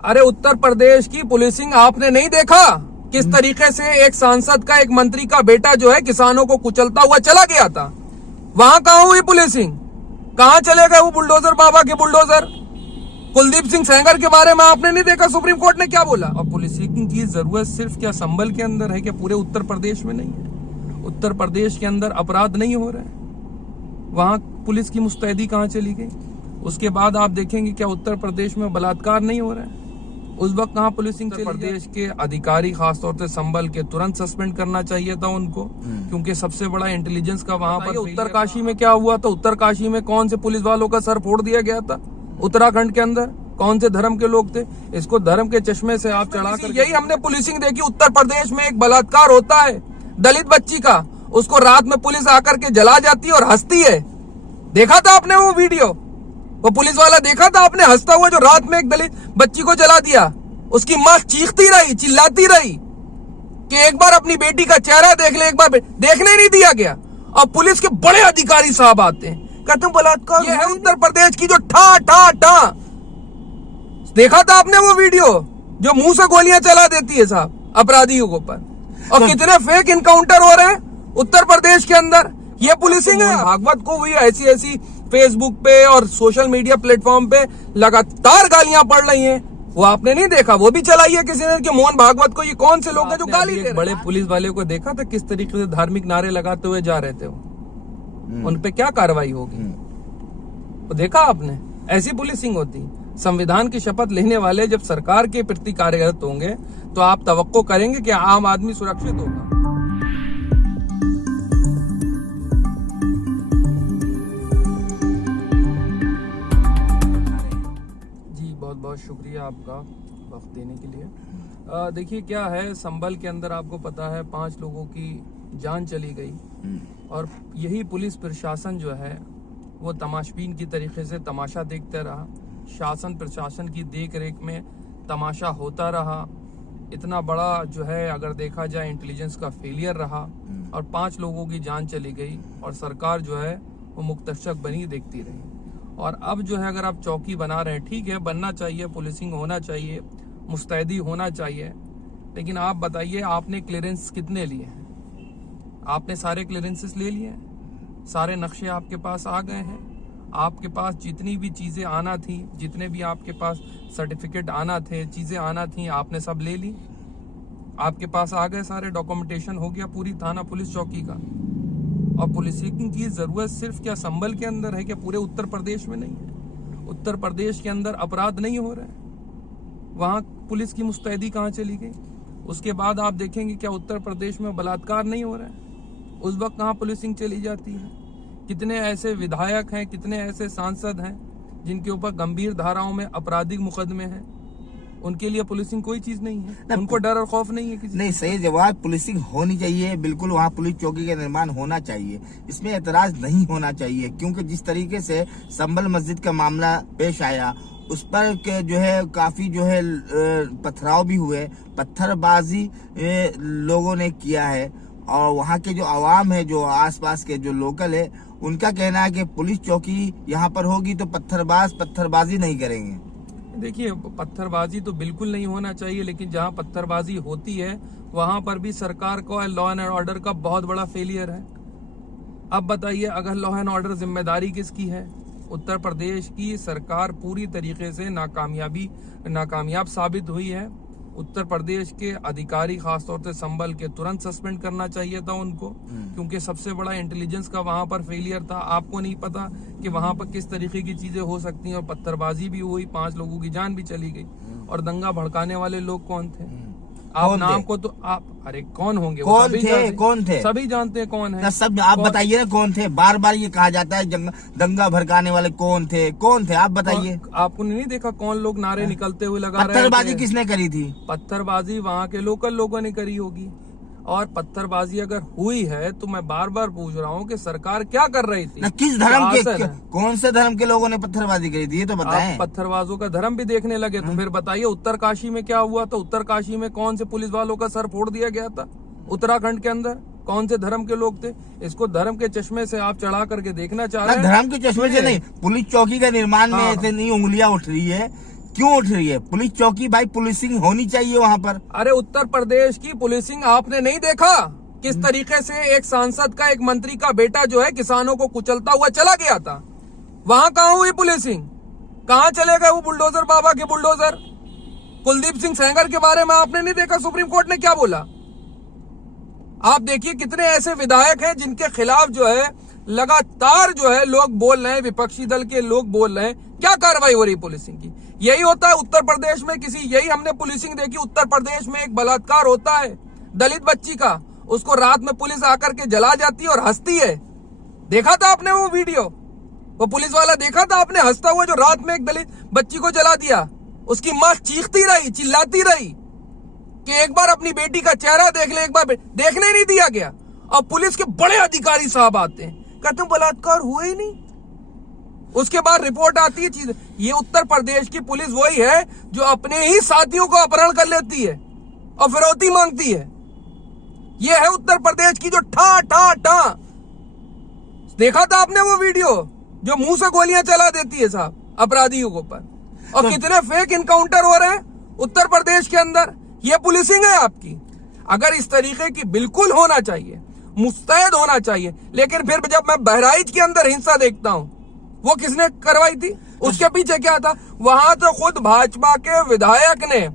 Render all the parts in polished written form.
अरे उत्तर प्रदेश की पुलिसिंग आपने नहीं देखा किस तरीके से एक सांसद का, एक मंत्री का बेटा जो है किसानों को कुचलता हुआ चला गया था। वहां कहां हुई पुलिसिंग? कहां चले गए वो बुलडोजर बाबा के बुलडोजर? कुलदीप सिंह सेंगर के बारे में आपने नहीं देखा सुप्रीम कोर्ट ने क्या बोला? और पुलिसिंग की जरूरत सिर्फ क्या संभल के अंदर है, क्या पूरे उत्तर प्रदेश में नहीं है? उत्तर प्रदेश के अंदर अपराध नहीं हो रहे हैं, वहां पुलिस की मुस्तैदी कहां चली गई? उसके बाद आप देखेंगे क्या उत्तर प्रदेश में बलात्कार नहीं हो रहा है? उस वक्त कहां पुलिसिंग? उत्तर प्रदेश के अधिकारी खासतौर से संभल के तुरंत सस्पेंड करना चाहिए था उनको, क्योंकि सबसे बड़ा इंटेलिजेंस का वहां पर। उत्तरकाशी में क्या हुआ था? उत्तरकाशी में कौन से पुलिस वालों का सर फोड़ दिया गया था? उत्तराखंड के अंदर कौन से धर्म के लोग थे? इसको धर्म के चश्मे से आप चढ़ाकर, यही हमने पुलिसिंग देखी। उत्तर प्रदेश में एक बलात्कार होता है दलित बच्ची का, उसको रात में पुलिस आकर के जला जाती है और हंसती है। देखा था आपने वो वीडियो? वो पुलिस वाला देखा था आपने हंसता हुआ, जो रात में एक दलित बच्ची को जला दिया? उसकी मां चीखती रही, चिल्लाती रही कि एक बार अपनी बेटी का चेहरा देख ले, एक बार देखने नहीं दिया गया। और पुलिस के बड़े अधिकारी साहब आते हैं, कहते हैं बलात्कार। ये है उत्तर प्रदेश की जो ठा ठा ठा। देखा था आपने वो वीडियो जो मुंह से गोलियां चला देती है साहब अपराधियों के ऊपर? और कितने फेक इनकाउंटर हो रहे हैं उत्तर प्रदेश के अंदर। ये पुलिसिंग है। भागवत को हुई ऐसी फेसबुक पे और सोशल मीडिया प्लेटफॉर्म पे लगातार गालियां पड़ रही हैं, वो आपने नहीं देखा? वो भी चलाई है किसी ने कि मोहन भागवत को ये कौन से लोग हैं जो गाली दे रहे हैं? बड़े पुलिस वाले को देखा था किस तरीके से धार्मिक नारे लगाते हुए जा रहे थे वो? उन पे क्या कार्रवाई होगी वो देखा आपने? ऐसी पुलिसिंग होती। संविधान की शपथ लेने वाले जब सरकार के प्रति कार्यरत होंगे तो आप तवक्को करेंगे कि आम आदमी सुरक्षित होगा। बहुत शुक्रिया आपका वक्त देने के लिए। देखिए क्या है, संभल के अंदर आपको पता है 5 लोगों की जान चली गई और यही पुलिस प्रशासन जो है वो तमाशबीन की तरीके से तमाशा देखते रहा। शासन प्रशासन की देख रेख में तमाशा होता रहा। इतना बड़ा जो है अगर देखा जाए इंटेलिजेंस का फेलियर रहा और 5 लोगों की जान चली गई और सरकार जो है वो मुक्तशक बनी देखती रही। और अब जो है अगर आप चौकी बना रहे हैं, ठीक है बनना चाहिए, पुलिसिंग होना चाहिए, मुस्तैदी होना चाहिए, लेकिन आप बताइए आपने क्लियरेंस कितने लिए हैं? आपने सारे क्लियरेंसेस ले लिए हैं? सारे नक्शे आपके पास आ गए हैं? आपके पास जितनी भी चीजें आना थी, जितने भी आपके पास सर्टिफिकेट आना थे, चीजें आना थी, आपने सब ले ली? आपके पास आ गए सारे, डॉक्यूमेंटेशन हो गया पूरी थाना पुलिस चौकी का। और पुलिसिंग की जरूरत सिर्फ क्या संभल के अंदर है, क्या पूरे उत्तर प्रदेश में नहीं है? उत्तर प्रदेश के अंदर अपराध नहीं हो रहे हैं, वहां पुलिस की मुस्तैदी कहां चली गई? उसके बाद आप देखेंगे क्या उत्तर प्रदेश में बलात्कार नहीं हो रहे हैं? उस वक्त कहां पुलिसिंग चली जाती है? कितने ऐसे विधायक हैं, कितने ऐसे सांसद हैं जिनके ऊपर गंभीर धाराओं में आपराधिक मुकदमे हैं, उनके लिए पुलिसिंग कोई चीज नहीं है? उनको डर और खौफ नहीं है किसी? नहीं, सही जवाब, पुलिसिंग होनी चाहिए बिल्कुल। वहाँ पुलिस चौकी का निर्माण होना चाहिए, इसमें एतराज नहीं होना चाहिए। क्योंकि जिस तरीके से संभल मस्जिद का मामला पेश आया उस पर जो है काफी जो है पथराव भी हुए, पत्थरबाजी लोगों ने किया है। और वहाँ के जो आवाम है, जो आसपास के जो लोकल है, उनका कहना है कि पुलिस चौकी यहाँ पर होगी तो पत्थरबाजी नहीं करेंगे। देखिए पत्थरबाजी तो बिल्कुल नहीं होना चाहिए, लेकिन जहां पत्थरबाजी होती है वहां पर भी सरकार को लॉ एंड ऑर्डर का बहुत बड़ा फेलियर है। अब बताइए अगर लॉ एंड ऑर्डर जिम्मेदारी किसकी है? उत्तर प्रदेश की सरकार पूरी तरीके से नाकामयाब साबित हुई है। उत्तर प्रदेश के अधिकारी खासतौर से संभल के तुरंत सस्पेंड करना चाहिए था उनको, क्योंकि सबसे बड़ा इंटेलिजेंस का वहां पर फेलियर था। आपको नहीं पता कि वहां पर किस तरीके की चीजें हो सकती हैं, और पत्थरबाजी भी हुई, 5 लोगों की जान भी चली गई। और दंगा भड़काने वाले लोग कौन थे? आप नाम को तो आप, अरे कौन होंगे? कौन थे? सभी जानते हैं कौन है। सब आप बताइए ना कौन थे? बार बार ये कहा जाता है दंगा भड़काने वाले कौन थे आप बताइए। आपको नहीं देखा कौन लोग नारे निकलते हुए लगा रहे थे? पत्थरबाजी किसने करी थी? पत्थरबाजी वहाँ के लोकल लोगों ने करी होगी। और पत्थरबाजी अगर हुई है तो मैं बार बार पूछ रहा हूँ कि सरकार क्या कर रही थी? किस धर्म के, कौन से धर्म के लोगों ने पत्थरबाजी करी थी ये तो बताएं। पत्थरबाजों का धर्म भी देखने लगे तो फिर बताइए उत्तरकाशी में क्या हुआ था? उत्तरकाशी में कौन से पुलिस वालों का सर फोड़ दिया गया था? उत्तराखंड के अंदर कौन से धर्म के लोग थे? इसको धर्म के चश्मे से आप चढ़ा करके देखना चाह रहे हैं? धर्म के चश्मे से नहीं, पुलिस चौकी का निर्माण में ऐसे नहीं उंगलियां उठ रही है। क्यों उठ रही है? पुलिस चौकी भाई, पुलिसिंग होनी चाहिए वहाँ पर। अरे उत्तर प्रदेश की पुलिसिंग आपने नहीं देखा किस तरीके से एक सांसद का, एक मंत्री का बेटा जो है किसानों को कुचलता हुआ चला गया था। वहां कहां हुई पुलिसिंग? कहां चले गए वो बुलडोजर बाबा के बुलडोजर? कुलदीप सिंह सेंगर के बारे में आपने नहीं देखा सुप्रीम कोर्ट ने क्या बोला? आप देखिए कितने ऐसे विधायक हैं जिनके खिलाफ जो है लगातार जो है लोग बोल रहे हैं, विपक्षी दल के लोग बोल रहे हैं। क्या कार्रवाई हो रही पुलिसिंग की? यही होता है उत्तर प्रदेश में। यही हमने पुलिसिंग देखी। उत्तर प्रदेश में एक बलात्कार होता है दलित बच्ची का, उसको रात में पुलिस आकर के जला जाती है और हंसती है। देखा था आपने वो वीडियो? वो पुलिस वाला देखा था आपने, हंसता हुआ, जो रात में एक दलित बच्ची को जला दिया। उसकी मां चीखती रही, चिल्लाती रही कि एक बार अपनी बेटी का चेहरा देख ले, एक बार देखने नहीं दिया गया। अब पुलिस के बड़े अधिकारी साहब आते हैं, कहते हैं बलात्कार हुआ ही नहीं। उसके बाद रिपोर्ट आती है चीज। ये उत्तर प्रदेश की पुलिस वही है जो अपने ही साथियों को अपहरण कर लेती है और फिरौती मांगती है। ये है उत्तर प्रदेश की जो ठा ठा ठा। देखा था आपने वो वीडियो जो मुंह से गोलियां चला देती है साहब अपराधियों के ऊपर? और कितने फेक इनकाउंटर हो रहे हैं उत्तर प्रदेश के अंदर। ये पुलिसिंग है आपकी। अगर इस तरीके की बिल्कुल होना चाहिए, मुस्तैद होना चाहिए। लेकिन फिर जब मैं बहराइच के अंदर हिंसा देखता हूं, वो किसने करवाई थी? उसके पीछे क्या था? वहां तो खुद भाजपा के विधायक ने,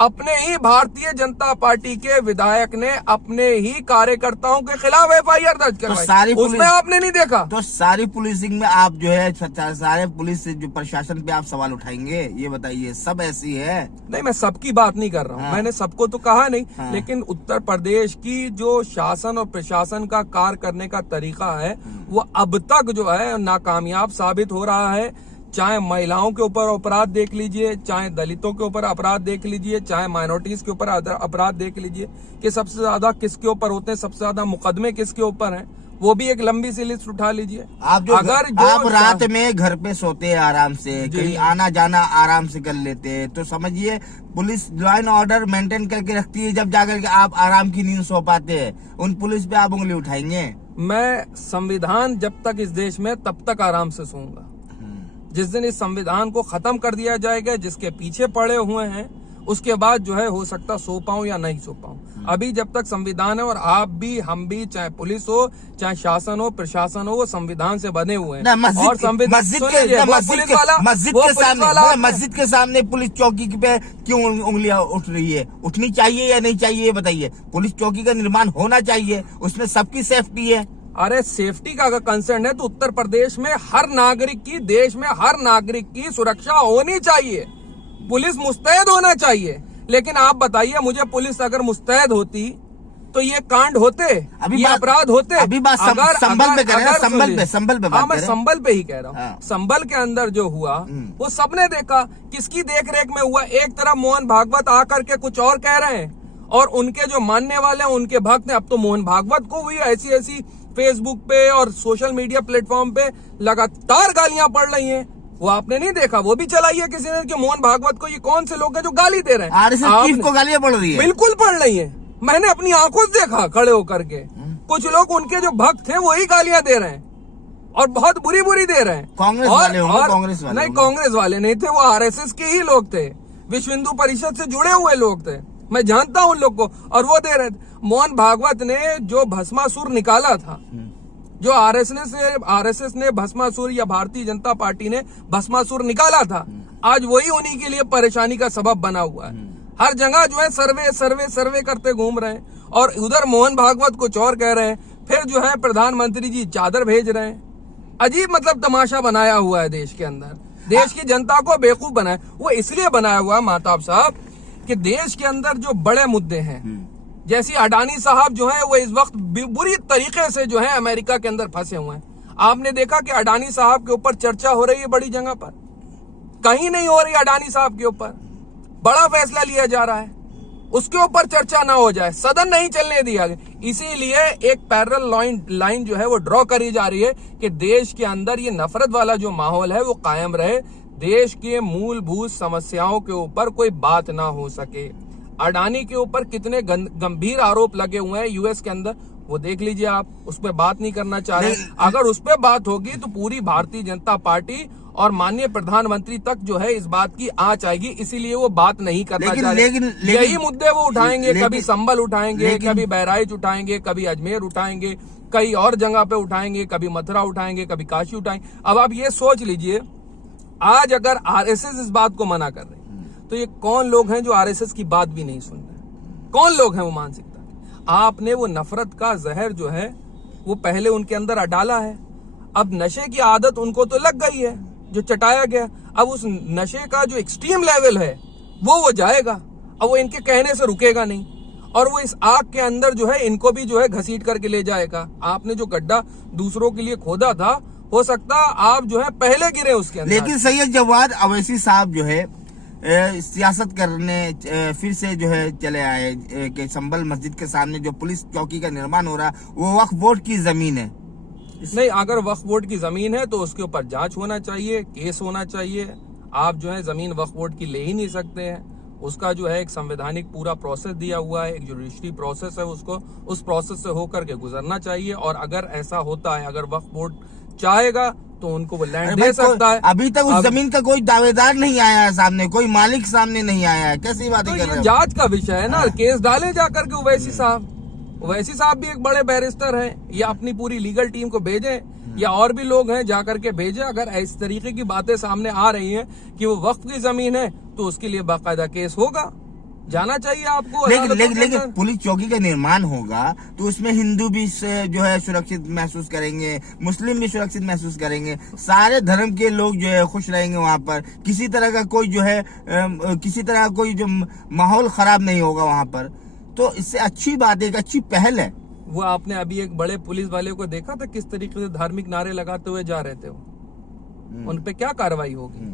अपने ही भारतीय जनता पार्टी के विधायक ने अपने ही कार्यकर्ताओं के खिलाफ एफआईआर दर्ज करवाई। उसमें आपने नहीं देखा? तो सारी पुलिसिंग में आप जो है सारे पुलिस जो प्रशासन पे आप सवाल उठाएंगे? ये बताइए, सब ऐसी है? नहीं, मैं सबकी बात नहीं कर रहा हूँ। मैंने सबको तो कहा नहीं। लेकिन उत्तर प्रदेश की जो शासन और प्रशासन का कार्य करने का तरीका है वो अब तक जो है नाकामयाब साबित हो रहा है। चाहे महिलाओं के ऊपर अपराध देख लीजिए, चाहे दलितों के ऊपर अपराध देख लीजिए, चाहे माइनॉरिटीज के ऊपर अपराध देख लीजिए कि सबसे ज्यादा किसके ऊपर होते हैं, सबसे ज्यादा मुकदमे किसके ऊपर हैं, वो भी एक लंबी सी लिस्ट उठा लीजिए। आप आप रात में घर पे सोते हैं आराम से, कहीं आना जाना आराम से कर लेते हैं, तो समझिए police law and order maintain करके रखती है। जब जाकर के आप आराम की नींद सो पाते हैं, उन पुलिस पे आप उंगली उठाएंगे? मैं संविधान जब तक इस देश में तब तक आराम से सोऊंगा। जिस दिन इस संविधान को खत्म कर दिया जाएगा, जिसके पीछे पड़े हुए हैं, उसके बाद जो है हो सकता सो पाऊं या नहीं सो पाऊं। अभी जब तक संविधान है, और आप भी, हम भी, चाहे पुलिस हो, चाहे शासन हो, प्रशासन हो, वो संविधान से बने हुए हैं। और संविधान मस्जिद के सामने पुलिस चौकी पे क्यों उंगलियां उठ रही है? उठनी चाहिए या नहीं चाहिए, ये बताइए। पुलिस चौकी का निर्माण होना चाहिए, उसमें सबकी सेफ्टी है। अरे सेफ्टी का अगर कंसर्न है तो उत्तर प्रदेश में हर नागरिक की, देश में हर नागरिक की सुरक्षा होनी चाहिए। पुलिस मुस्तैद होना चाहिए। लेकिन आप बताइए मुझे, पुलिस अगर मुस्तैद होती तो ये कांड होते, ये अपराध होते? अभी बात संभल पे करें, संभल पे। हाँ, मैं संभल पे ही कह रहा हूँ। संभल के अंदर जो हुआ वो सबने देखा। किसकी देखरेख में हुआ? एक तरफ मोहन भागवत आकर के कुछ और कह रहे हैं, और उनके जो मानने वाले हैं, उनके भक्त हैं। अब तो मोहन भागवत को हुई ऐसी फेसबुक पे और सोशल मीडिया प्लेटफॉर्म पे लगातार गालियां पड़ रही हैं। वो आपने नहीं देखा? वो भी चलाई है किसी ने कि मोहन भागवत को ये कौन से लोग हैं जो गाली दे रहे हैं? आरएसएस चीफ को गालियां पड़ रही है। बिल्कुल पड़ रही है। मैंने अपनी आंखों से देखा खड़े होकर के। कुछ लोग उनके जो भक्त हैं वही गालियां दे रहे हैं, और बहुत बुरी दे रहे हैं। कांग्रेस वाले होंगे? नहीं, कांग्रेस वाले नहीं थे, वो आरएसएस के ही लोग थे, विश्व हिंदू परिषद से जुड़े हुए लोग थे। मैं जानता हूं उन लोग को, और वो दे रहे थे। मोहन भागवत ने जो भस्मासुर निकाला था, जो आरएसएस ने भस्मासुर, या भारतीय जनता पार्टी ने भस्मासुर निकाला था, आज वही उन्हीं के लिए परेशानी का सबब बना हुआ है। हर जगह जो है सर्वे करते घूम रहे हैं, और उधर मोहन भागवत कुछ और कह रहे हैं, फिर जो है प्रधानमंत्री जी चादर भेज रहे हैं। अजीब मतलब तमाशा बनाया हुआ है देश के अंदर। देश की जनता को बेवकूफ बनाया। वो इसलिए बनाया हुआ है माताब साहब कि देश के अंदर जो बड़े मुद्दे हैं, जैसी अडानी साहब जो हैं, वो इस वक्त बुरी तरीके से जो है अमेरिका के अंदर फंसे हुए हैं। आपने देखा कि अडानी साहब के ऊपर चर्चा हो रही है बड़ी जगह पर, कहीं नहीं हो रही अडानी साहब के ऊपर। बड़ा फैसला लिया जा रहा है, उसके ऊपर चर्चा ना हो जाए, सदन नहीं चलने दिया गया। इसीलिए एक पैरेलल लाइन जो है वो ड्रॉ करी जा रही है कि देश के अंदर ये नफरत वाला जो माहौल है वो कायम रहे, देश के मूलभूत समस्याओं के ऊपर कोई बात ना हो सके। अडानी के ऊपर कितने गंभीर आरोप लगे हुए हैं यूएस के अंदर, वो देख लीजिए आप। उस पर बात नहीं करना चाह रहे। अगर उस पर बात होगी तो पूरी भारतीय जनता पार्टी और माननीय प्रधानमंत्री तक जो है इस बात की आंच आएगी, इसीलिए वो बात नहीं करना लेकिन- चाह रहे। लेकिन- यही मुद्दे वो उठाएंगे, लेकिन- कभी संभल उठाएंगे, लेकिन- कभी बहराइच उठाएंगे, कभी अजमेर उठाएंगे, कई और जगह पे उठाएंगे, कभी मथुरा उठाएंगे, कभी काशी उठाएंगे। अब आप ये सोच लीजिए, आज अगर आरएसएस इस बात को मना कर रही है तो ये कौन लोग हैं जो आरएसएस की बात भी नहीं सुन रहे? कौन लोग हैं वो मानसिकता के? आपने वो नफरत का जहर जो है वो पहले उनके अंदर डाला है। अब नशे की आदत उनको तो लग गई है जो चटाया गया। अब उस नशे का जो एक्सट्रीम लेवल है वो जाएगा। अब वो इनके कहने से रुकेगा नहीं और वो इस आग के अंदर जो है इनको भी जो है घसीट करके ले जाएगा। आपने जो गड्ढा दूसरों के लिए खोदा था, हो सकता आप जो है पहले गिरे उसके अंदर। लेकिन सैयद जवाद अवैसी साहब जो है सियासत करने फिर से जो है चले आए कि संभल मस्जिद के सामने जो पुलिस चौकी का निर्माण हो रहा है वो वक्फ बोर्ड की जमीन है। नहीं, अगर वक्फ बोर्ड की जमीन है तो उसके ऊपर जांच होना चाहिए, केस होना चाहिए। आप जो है जमीन वक्फ बोर्ड की ले ही नहीं सकते हैं। उसका जो है एक संवैधानिक पूरा प्रोसेस दिया हुआ है, एक जुडिशरी प्रोसेस है, उसको उस प्रोसेस से होकर के गुजरना चाहिए। और अगर ऐसा होता है, अगर वक्फ बोर्ड चाहेगा तो उनको वो लैंड दे सकता है। अभी तक उस जमीन का कोई दावेदार नहीं आया है सामने, कोई मालिक सामने नहीं आया है। कैसी बातें तो कर रहे ये हो? जांच का विषय है ना। केस डाले जाकर के ओवैसी साहब। ओवैसी साहब भी एक बड़े बैरिस्टर हैं, या अपनी पूरी लीगल टीम को भेजें या और भी लोग हैं जाकर के भेजें। अगर इस तरीके की बातें सामने आ रही हैं कि वो वक्फ की जमीन है तो उसके लिए बाकायदा केस होगा, जाना चाहिए आपको। लेकिन पुलिस चौकी का निर्माण होगा तो उसमें हिंदू भी जो है सुरक्षित महसूस करेंगे, मुस्लिम भी सुरक्षित महसूस करेंगे, सारे धर्म के लोग जो है खुश रहेंगे वहाँ पर। किसी तरह का कोई जो है किसी तरह का कोई जो माहौल खराब नहीं होगा वहाँ पर। तो इससे अच्छी बात है, एक अच्छी पहल है। वो आपने अभी एक बड़े पुलिस वाले को देखा था किस तरीके से धार्मिक नारे लगाते हुए जा रहे थे वो। उन पे क्या कार्रवाई होगी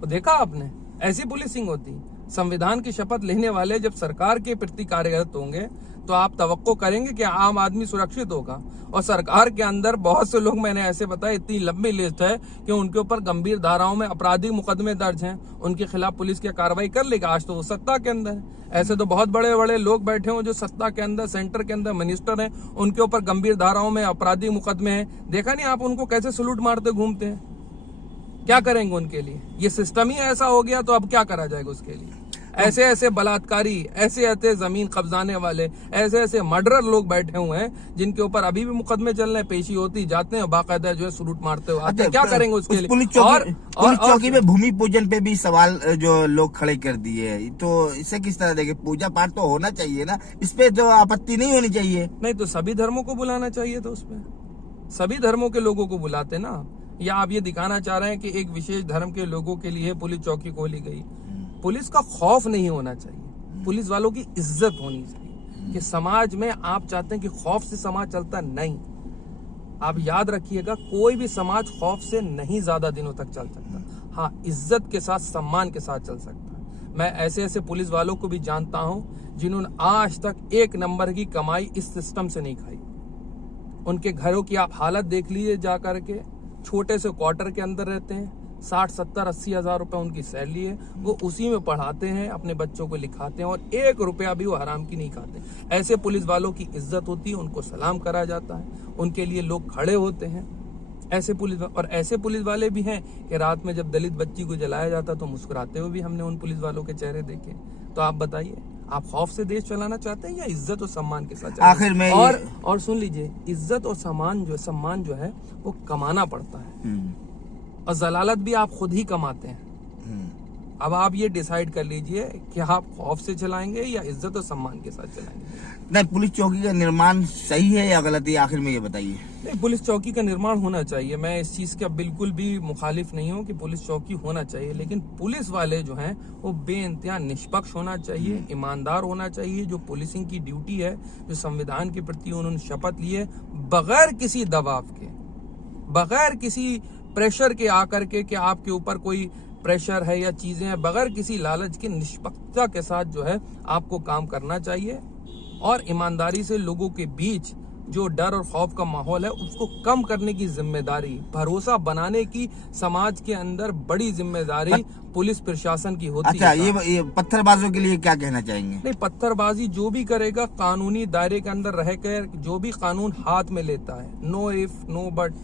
वो देखा आपने? ऐसी पुलिसिंग होती। संविधान की शपथ लेने वाले जब सरकार के प्रति कार्यरत होंगे तो आप तवक्को करेंगे कि आम आदमी सुरक्षित होगा। और सरकार के अंदर बहुत से लोग, मैंने ऐसे बताया, इतनी लंबी लिस्ट है कि उनके ऊपर गंभीर धाराओं में आपराधिक मुकदमे दर्ज हैं। उनके खिलाफ पुलिस की कार्रवाई कर लेगा। आज तो वो सत्ता के अंदर है। ऐसे तो बहुत बड़े बड़े लोग बैठे हो जो सत्ता के अंदर, सेंटर के अंदर मिनिस्टर हैं, उनके ऊपर गंभीर धाराओं में आपराधिक मुकदमे हैं। देखा नहीं आप उनको कैसे सलूट मारते घूमते हैं? क्या करेंगे उनके लिए? ये सिस्टम ही ऐसा हो गया तो अब क्या करा जाएगा उसके लिए? ऐसे ऐसे बलात्कारी, ऐसे ऐसे जमीन कब्जाने वाले, ऐसे ऐसे मर्डरर लोग बैठे हुए हैं जिनके ऊपर अभी भी मुकदमे चल रहे हैं। पेशी होती जाते हैं, बाकायदा जो है सलूट मारते हुए आते हैं। क्या करेंगे उसके लिए? पुलिस चौकी में भूमि पूजन पे भी सवाल जो लोग खड़े कर दिए, तो इसे किस तरह देखे? पूजा पाठ तो होना चाहिए ना, इस पे तो आपत्ति नहीं होनी चाहिए। नहीं तो सभी धर्मों को बुलाना चाहिए था उसमें। सभी धर्मों के लोगों को बुलाते ना। या आप ये दिखाना चाह रहे हैं कि एक विशेष धर्म के लोगों के लिए पुलिस चौकी खोली गई? पुलिस का खौफ नहीं होना चाहिए, पुलिस वालों की इज्जत होनी चाहिए। कि समाज में आप चाहते हैं कि खौफ से समाज चलता नहीं। आप याद रखिएगा, कोई भी समाज खौफ से नहीं ज्यादा दिनों तक चल सकता। हाँ, इज्जत के साथ, सम्मान के साथ चल सकता है। मैं ऐसे ऐसे पुलिस वालों को भी जानता हूं जिन्होंने आज तक एक नंबर की कमाई इस सिस्टम से नहीं खाई। उनके घरों की आप हालत देख लीजिए जा करके। छोटे से क्वार्टर के अंदर रहते हैं, 60, 70, 80 हजार रुपए उनकी सैलरी है। वो उसी में पढ़ाते हैं, अपने बच्चों को लिखाते हैं और 1 रुपया भी वो हराम की नहीं खाते। ऐसे पुलिस वालों की इज्जत होती है, उनको सलाम करा जाता है, उनके लिए लोग खड़े होते हैं। ऐसे पुलिस वाले भी हैं कि रात में जब दलित बच्ची को जलाया जाता तो मुस्कुराते हुए भी हमने उन पुलिस वालों के चेहरे देखे। तो आप बताइए, आप खौफ से देश चलाना चाहते हैं या इज्जत और सम्मान के साथ? आखिर में और सुन लीजिए, इज्जत और सम्मान जो है वो कमाना पड़ता है और जलालत भी आप खुद ही कमाते हैं। अब आप ये डिसाइड कर लीजिए कि आप खौफ से चलाएंगे या इज्जत और सम्मान के साथ चलाएंगे। नहीं, पुलिस चौकी का निर्माण सही है या गलत है, आखिर में ये बताइए। नहीं, पुलिस चौकी का निर्माण होना चाहिए। मैं इस चीज का बिल्कुल भी मुखालिफ नहीं हूँ कि पुलिस चौकी होना चाहिए, लेकिन पुलिस वाले जो हैं वो बेइंतहा निष्पक्ष होना चाहिए, ईमानदार होना चाहिए। जो पुलिसिंग की ड्यूटी है, जो संविधान के प्रति उन्होंने शपथ ली है, बगैर किसी दबाव के, बगैर किसी प्रेशर के आकर के कि आपके ऊपर कोई प्रेशर है या चीजें हैं, बगैर किसी लालच के निष्पक्षता के साथ जो है आपको काम करना चाहिए। और ईमानदारी से लोगों के बीच जो डर और खौफ का माहौल है उसको कम करने की जिम्मेदारी, भरोसा बनाने की समाज के अंदर बड़ी जिम्मेदारी पुलिस प्रशासन की होती है। अच्छा, ये पत्थरबाजों के लिए क्या कहना चाहेंगे? नहीं, पत्थरबाजी जो भी करेगा कानूनी दायरे के अंदर रहकर, जो भी कानून हाथ में लेता है, नो इफ नो बट,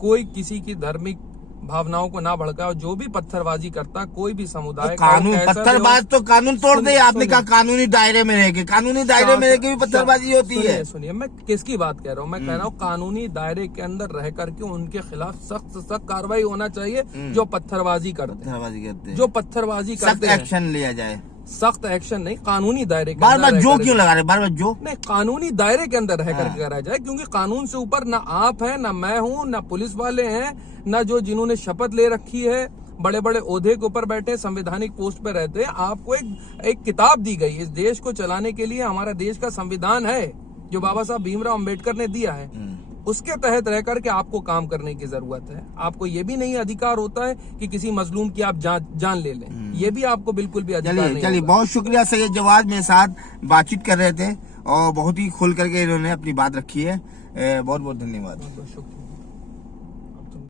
कोई किसी की धार्मिक भावनाओं को ना भड़काए। और जो भी पत्थरबाजी करता, कोई भी समुदाय तो का हो, कानून कैसा भी हो- पत्थरबाज तो कानून तोड़ दे। सुनिए, आपने कहा सुनिए। कानूनी दायरे में रह के, कानूनी दायरे में रह के भी पत्थरबाजी होती है। सुनिए सुनिए, मैं किसकी बात कह रहा हूँ? मैं कह रहा हूँ कानूनी दायरे के अंदर रह करके उनके खिलाफ सख्त से सख्त कार्रवाई होना चाहिए जो पत्थरबाजी करते हैं, पत्थरबाजी करते हैं, जो पत्थरबाजी सख्त करते हैं। एक्शन लिया जाए। सख्त एक्शन नहीं, कानूनी दायरे के बार अंदर बार रह जो करके- क्यों लगा रहे, बार बार जो? नहीं, कानूनी दायरे के अंदर रह करके हाँ। करा जाए, क्योंकि कानून से ऊपर ना आप हैं, ना मैं हूं, ना पुलिस वाले हैं, ना जो जिन्होंने शपथ ले रखी है, बड़े बड़े ओहदे के ऊपर बैठे, संवैधानिक पोस्ट पे रहते हैं। आपको एक किताब दी गई, इस देश को चलाने के लिए हमारा देश का संविधान है जो बाबा साहब भीमराव अंबेडकर ने दिया है, उसके तहत रह करके आपको काम करने की जरूरत है। आपको ये भी नहीं अधिकार होता है कि किसी मजलूम की आप जान ले लें, ये भी आपको बिल्कुल भी अधिकार चलिए नहीं चलिए, होगा। बहुत शुक्रिया सैयद जवाद, मेरे साथ बातचीत कर रहे थे और बहुत ही खुल करके इन्होंने अपनी बात रखी है। बहुत बहुत धन्यवाद। बहुत शुक्रिया।